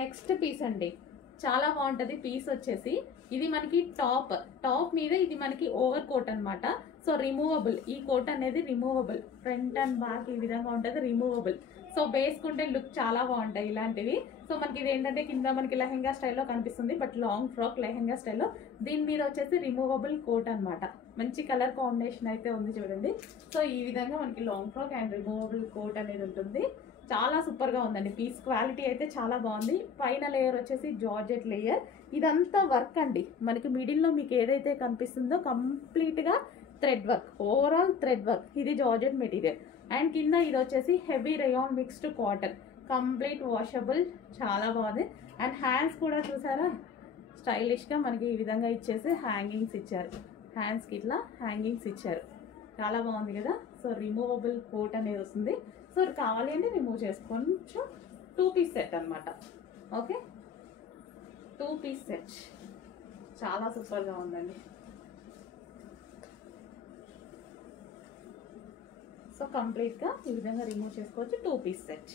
Next piece అండి, చాలా బాగుంటది పీస్ వచ్చేసి. ఇది మనకి టాప్ మీద ఇది మనకి ఓవర్ కోట్ అన్నమాట. సో రిమూవబుల్, ఈ కోట్ అనేది రిమూవబుల్, ఫ్రంట్ అండ్ బ్యాక్ ఈ విధంగా ఉంటది రిమూవబుల్. సో వేసుకుంటే లుక్ చాలా బాగుంటాయి ఇలాంటివి. సో మనకి ఇది ఏంటంటే కింద మనకి లెహెంగా స్టైల్లో కనిపిస్తుంది, బట్ లాంగ్ ఫ్రాక్ లెహెంగా స్టైల్లో. దీని మీద వచ్చేసి రిమూవబుల్ కోట్ అన్నమాట. మంచి కలర్ కాంబినేషన్ అయితే ఉంది చూడండి. సో ఈ విధంగా మనకి long frock and removable coat అనేది ఉంటుంది. చాలా సూపర్ గా ఉందండి. పీస్ క్వాలిటీ అయితే చాలా బాగుంది. పైన లేయర్ వచ్చేసి జార్జెట్ లేయర్. ఇదంతా వర్క్ అండి. మనకి మిడిల్ లో మీకు ఏదైతే కనిపిస్తుందో కంప్లీట్ గా thread work, overall thread work. ఇది జార్జెట్ మెటీరియల్. అండ్ కింద ఇది వచ్చేసి heavy rayon mixed cotton, complete washable, చాలా బాగుంది. అండ్ హ్యాండ్స్ కూడా చూసారా, స్టైలిష్ గా మనకి ఈ విధంగా ఇచ్చేసి హ్యాంగింగ్స్ ఇచ్చారు. హ్యాండ్స్ కి ఇట్లా హ్యాంగింగ్స్ ఇచ్చారు, చాలా బాగుంది కదా. సో రిమూవబుల్ కోట్ అనేది వస్తుంది. సో కావాలి అంటే రిమూవ్ చేసుకోవచ్చు. 2 పీస్ సెట్ అనమాట. ఓకే, 2 పీస్ సెట్ చాలా సూపర్గా ఉందండి. సో కంప్లీట్గా ఈ విధంగా రిమూవ్ చేసుకోవచ్చు. 2 పీస్ సెట్.